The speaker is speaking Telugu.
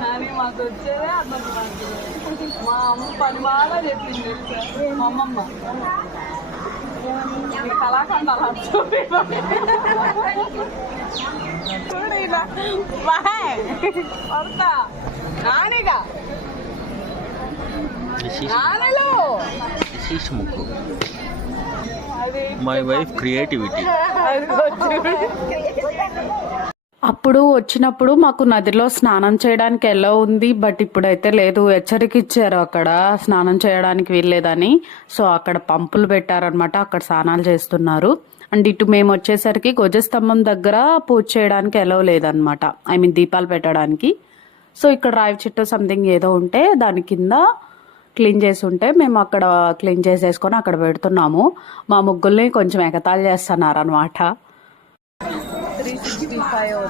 కానీ మాకు వచ్చేదే అర్థం కాదు. మా అమ్మ పని బాగా చెప్పింది మా అమ్మమ్మ. కళాఖండాలు చూడతా నానిగా నానలు మై వైఫ్ క్రియేటివిటీ. అప్పుడు వచ్చినప్పుడు మాకు నదిలో స్నానం చేయడానికి ఎలా ఉంది, బట్ ఇప్పుడైతే లేదు. హెచ్చరిక ఇచ్చారు అక్కడ స్నానం చేయడానికి వీల్లేదని. సో అక్కడ పంపులు పెట్టారనమాట, అక్కడ స్నానాలు చేస్తున్నారు. అండ్ ఇటు మేము వచ్చేసరికి ధ్వజస్తంభం దగ్గర పూజ చేయడానికి ఎలా లేదనమాట, ఐ మీన్ దీపాలు పెట్టడానికి. సో ఇక్కడ రావి చెట్టు సంథింగ్ ఏదో ఉంటే దాని కింద క్లీన్ చేసి ఉంటే మేము అక్కడ క్లీన్ చేసేసుకొని అక్కడ పెడుతున్నాము. మా ముగ్గుల్ని కొంచెం ఎగతాళి చేస్తున్నారు అనమాట. 365